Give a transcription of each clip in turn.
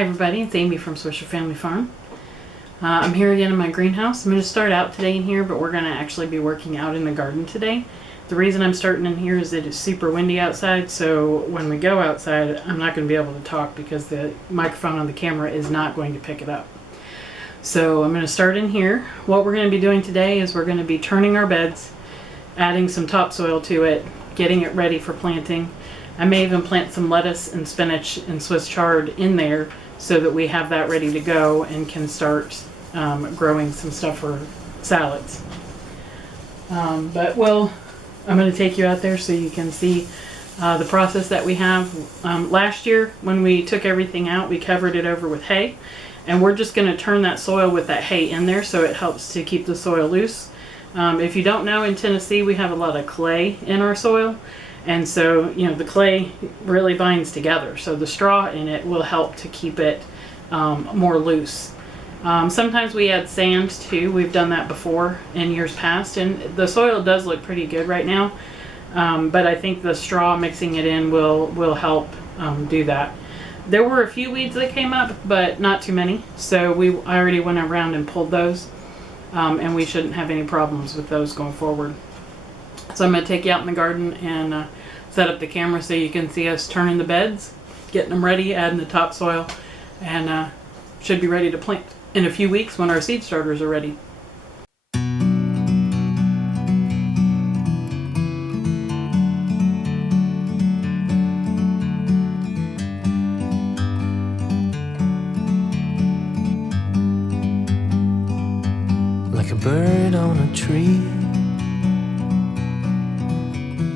Hi everybody, it's Amy from Swisher Family Farm. I'm here again in my greenhouse. I'm going to start out today in here, but we're going to actually be working out in the garden today. The reason I'm starting in here is that it's super windy outside, so when we go outside, I'm not going to be able to talk because the microphone on the camera is not going to pick it up. So I'm going to start in here. What we're going to be doing today is we're going to be turning our beds, adding some topsoil to it, getting it ready for planting. I may even plant some lettuce and spinach and Swiss chard in there so that we have that ready to go and can start growing some stuff for salads. I'm going to take you out there so you can see the process that we have. Last year when we took everything out, we covered it over with hay, and we're just going to turn that soil with that hay in there so it helps to keep the soil loose. If you don't know, in Tennessee we have a lot of clay in our soil. And so, the clay really binds together. So the straw in it will help to keep it more loose. Sometimes we add sand too. We've done that before in years past. And the soil does look pretty good right now. But I think the straw mixing it in will help do that. There were a few weeds that came up, but not too many. So I already went around and pulled those. And we shouldn't have any problems with those going forward. So I'm going to take you out in the garden and set up the camera so you can see us turning the beds, getting them ready, adding the topsoil, and should be ready to plant in a few weeks when our seed starters are ready. Like a bird on a tree,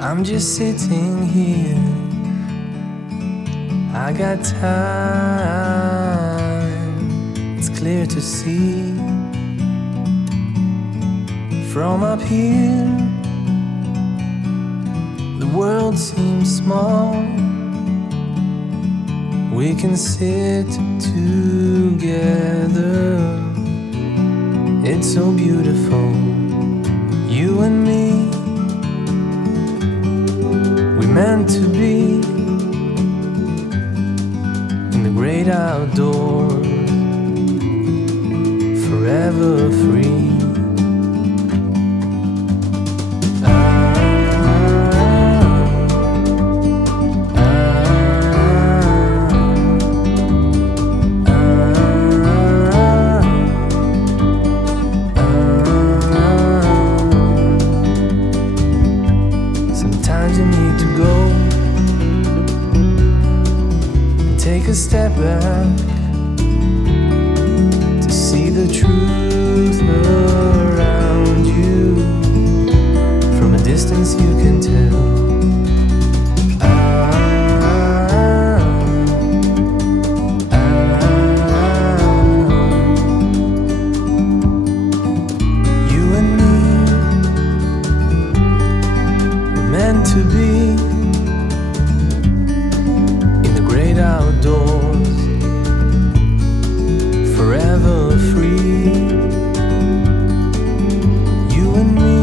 I'm just sitting here. I got time, it's clear to see. From up here, the world seems small. We can sit together. It's so beautiful, you and me. Meant to be in the great outdoors, forever free. Sometimes you need to go and take a step back to see the truth around you. From a distance you can tell. You and me, meant to be in the great outdoors, forever free. You and me,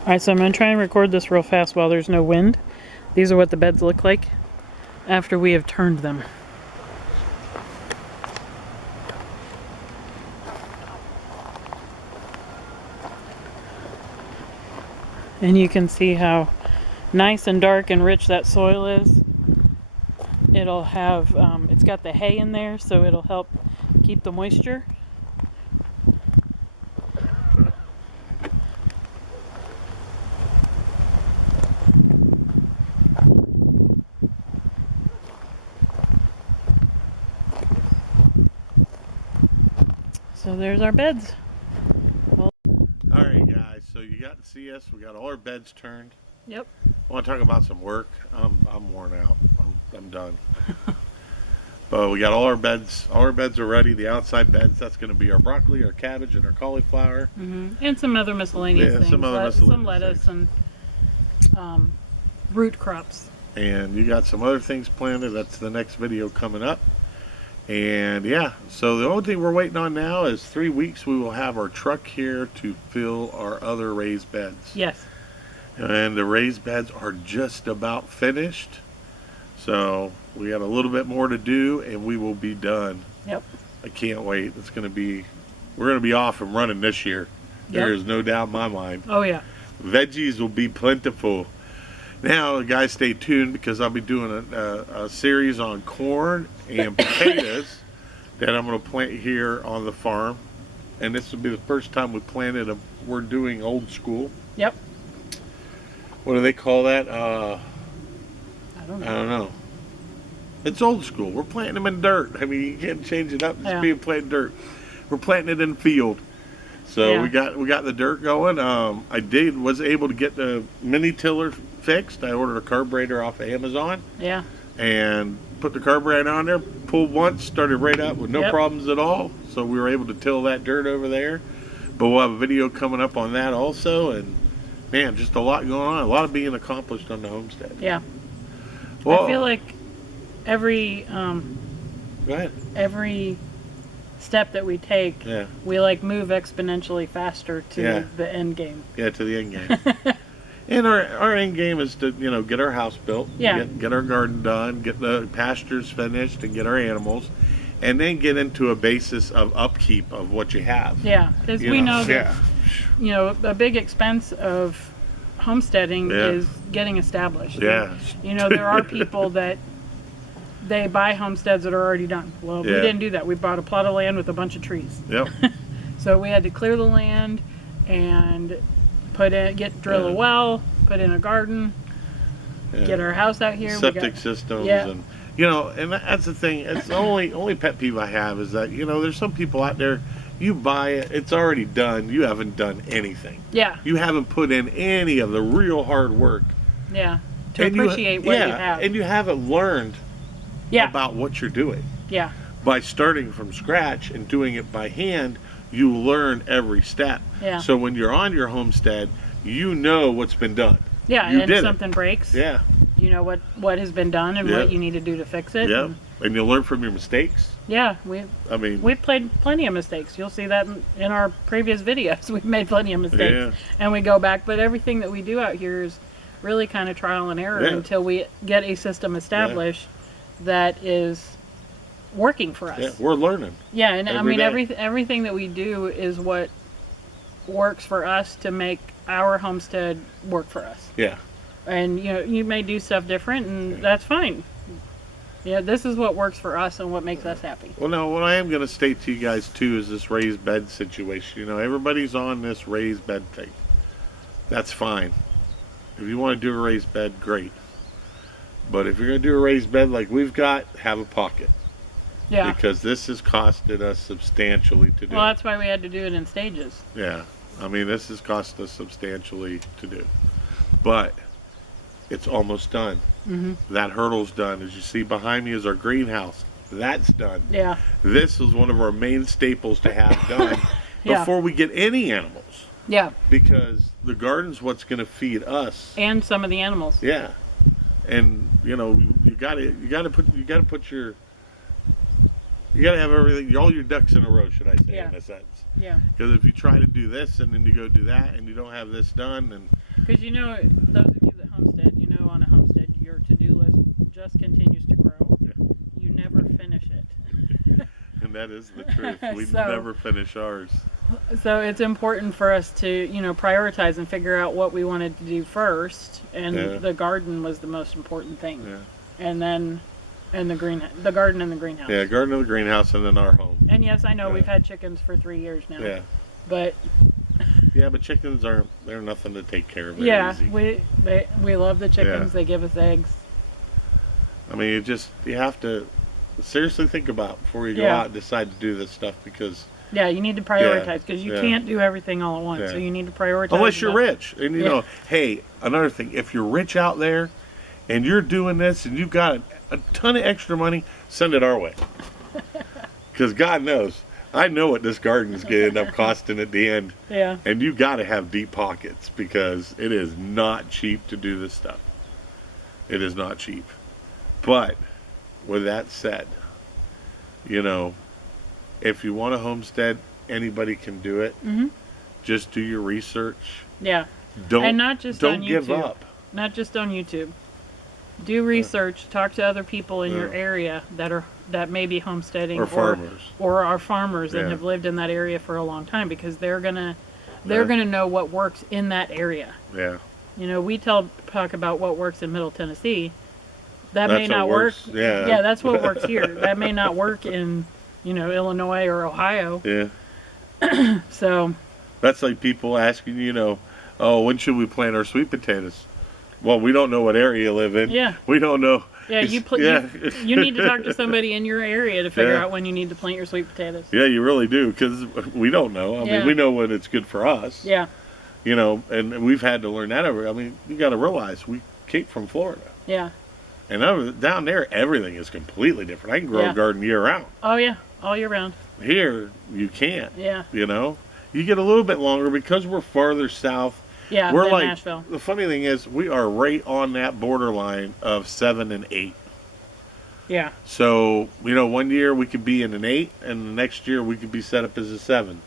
Alright, so I'm going to try and record this real fast while there's no wind. These are what the beds look like after we have turned them. And you can see how nice and dark and rich that soil is. It'll have, it's got the hay in there, so it'll help keep the moisture. So there's our beds. Alright guys, so you got to see us. We got all our beds turned. Yep. I want to talk about some work. I'm worn out. I'm done. But we got all our beds. All our beds are ready. The outside beds, that's going to be our broccoli, our cabbage, and our cauliflower. And some other miscellaneous things. Some other miscellaneous some lettuce things. and root crops. And you got some other things planted. That's the next video coming up. And yeah, so the only thing we're waiting on now is 3 weeks we will have our truck here to fill our other raised beds. Yes. And the raised beds are just about finished. So we got a little bit more to do and we will be done. Yep. I can't wait. We're going to be off and running this year. There is no doubt in my mind. Oh yeah. Veggies will be plentiful. Now, guys, stay tuned because I'll be doing a series on corn and potatoes that I'm going to plant here on the farm. And this will be the first time we planted them. We're doing old school. Yep. What do they call that? I don't know. It's old school. We're planting them in dirt. I mean, you can't change it up. It's being planted in dirt. We're planting it in the field. So we got the dirt going. I was able to get the mini tiller fixed. I ordered a carburetor off of Amazon. Yeah. And put the carburetor on there, pulled once, started right up with no problems at all. So we were able to till that dirt over there. But we'll have a video coming up on that also. And man, just a lot going on. A lot of being accomplished on the homestead. Yeah. Well, I feel like every go ahead. every step that we take, we like move exponentially faster to the end game. Yeah, to the end game. And our end game is to, get our house built, get our garden done, get the pastures finished, and get our animals, and then get into a basis of upkeep of what you have. Yeah, because we know that a big expense of homesteading is getting established. Yeah. There are people that they buy homesteads that are already done. Well, we didn't do that. We bought a plot of land with a bunch of trees. Yep. So we had to clear the land and drill a well, put in a garden, get our house out here. Septic systems and and that's the thing. It's the only pet peeve I have is that there's some people out there. You buy it, it's already done. You haven't done anything. Yeah. You haven't put in any of the real hard work. Yeah. To appreciate what you have. And you haven't learned about what you're doing. Yeah. By starting from scratch and doing it by hand, you learn every step. Yeah. So when you're on your homestead, you know what's been done. Yeah, and if something breaks, you know what has been done and what you need to do to fix it. Yeah. And you'll learn from your mistakes. Yeah, we've played plenty of mistakes. You'll see that in our previous videos. We've made plenty of mistakes, and we go back. But everything that we do out here is really kind of trial and error until we get a system established that is working for us. Yeah, we're learning. Yeah, and everything that we do is what works for us to make our homestead work for us. Yeah. And you may do stuff different, and that's fine. Yeah, this is what works for us and what makes us happy. Well, now, what I am going to state to you guys, too, is this raised bed situation. Everybody's on this raised bed thing. That's fine. If you want to do a raised bed, great. But if you're going to do a raised bed like we've got, have a pocket. Yeah. Because this has costed us substantially to do. Well, that's why we had to do it in stages. Yeah. I mean, this has cost us substantially to do. But it's almost done. Mm-hmm. That hurdle's done. As you see behind me is our greenhouse. That's done. Yeah. This is one of our main staples to have done before we get any animals. Yeah. Because the garden's what's going to feed us and some of the animals. Yeah. And you got to have everything, all your ducks in a row, should I say, in a sense. Yeah. Because if you try to do this and then you go do that and you don't have this done, and Because those of you that homestead, on a homestead, your to-do list just continues to grow. Yeah. You never finish it. And that is the truth. We So- never finish ours. So it's important for us to, prioritize and figure out what we wanted to do first. And Yeah. the garden was the most important thing. Yeah. And then, the garden and the greenhouse. Yeah, garden of the greenhouse and then our home. And yes, I know Yeah. we've had chickens for 3 years now. Yeah. But Yeah, but chickens they're nothing to take care of. They're yeah, easy. we love the chickens. Yeah. They give us eggs. I mean, you have to seriously think about before you go Yeah. out and decide to do this stuff because Yeah, you need to prioritize because you Yeah. can't do everything all at once. Yeah. So you need to prioritize. unless you're enough. rich, and Yeah. hey, another thing, if you're rich out there and you're doing this and you've got a ton of extra money, send it our way. Because God knows, I know what this garden is going to end up costing at the end. Yeah. And you got to have deep pockets because it is not cheap to do this stuff. It is not cheap. But with that said, if you want a homestead, anybody can do it. Mm-hmm. Just do your research. Yeah. Don't And not just don't on give YouTube. up. Not just on YouTube. Do research. Talk to other people in your Yeah. area that may be homesteading Or farmers. or are farmers and Yeah. have lived in that area for a long time because they're gonna Yeah. know what works in that area. Yeah. We talk about what works in Middle Tennessee. That may That's what not work. works. Yeah. Yeah, that's what works here. That may not work in Illinois or Ohio. Yeah. So That's like people asking, oh, when should we plant our sweet potatoes? Well, we don't know what area you live in. Yeah. We don't know. yeah, you need to talk to somebody in your area to figure Yeah. out when you need to plant your sweet potatoes. Yeah, you really do, because we don't know. I Yeah. mean, we know when it's good for us. Yeah, And we've had to learn that over. I mean, you got to realize we came from Florida. yeah. And down there, everything is completely different. I can grow Yeah. a garden year round. Oh yeah, all year round. Here, you can't. Yeah, You get a little bit longer because we're farther south. yeah. We're than like, Nashville. the funny thing is, we are right on that borderline of 7 and 8. Yeah, So, 1 year we could be in an 8, and the next year we could be set up as a 7.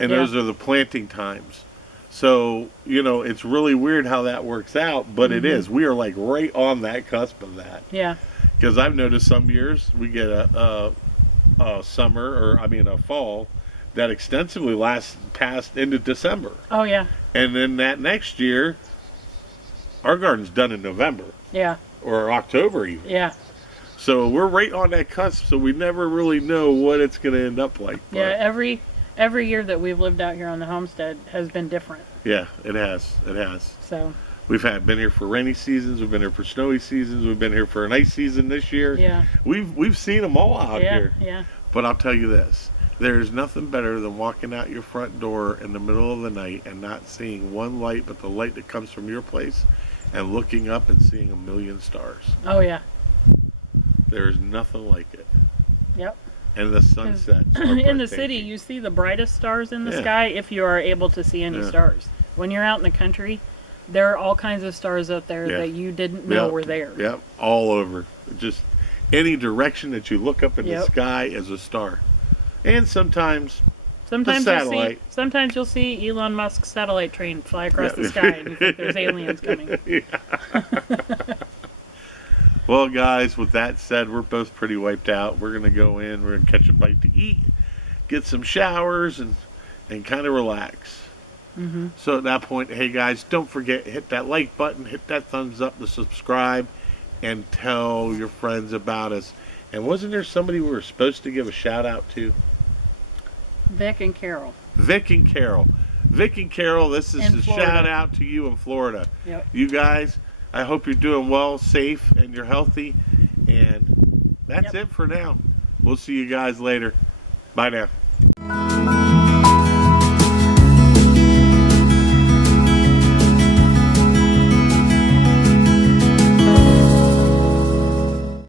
And Yeah. those are the planting times. So, it's really weird how that works out, but it is. We are like right on that cusp of that. yeah, Because I've noticed some years we get a fall that extensively lasts past into December. oh yeah, And then that next year, our garden's done in November yeah, or October even. yeah, So we're right on that cusp, so we never really know what it's going to end up like. But yeah. Every year that we've lived out here on the homestead has been different. yeah, it has. It has. So We've been here for rainy seasons. We've been here for snowy seasons. We've been here for an ice season this year. yeah, We've seen them all out yeah, here. yeah, But I'll tell you this. There's nothing better than walking out your front door in the middle of the night and not seeing one light but the light that comes from your place and looking up and seeing a million stars. oh yeah, There is nothing like it. yep. And the sunsets are In the city, breathtaking. you see the brightest stars in the Yeah. sky if you are able to see any Yeah. stars. When you're out in the country, there are all kinds of stars out there Yeah. that you didn't know Yep. were there. Yep, all over. Just any direction that you look up in the Yep. sky is a star. And sometimes Sometimes satellite. you'll see Elon Musk's satellite train fly across Yeah. the sky, and you think there's aliens coming. Well, guys, with that said, we're both pretty wiped out. We're going to go in, we're going to catch a bite to eat, get some showers, and kind of relax. Mm-hmm. So at that point, hey, guys, don't forget, hit that like button, hit that thumbs up to subscribe, and tell your friends about us. And wasn't there somebody we were supposed to give a shout out to? Vic and Carol. Vic and Carol. Vic and Carol, this is In a Florida. shout out to you in Florida. Yep. You guys, I hope you're doing well, safe, and you're healthy. And that's Yep. it for now. We'll see you guys later. Bye now.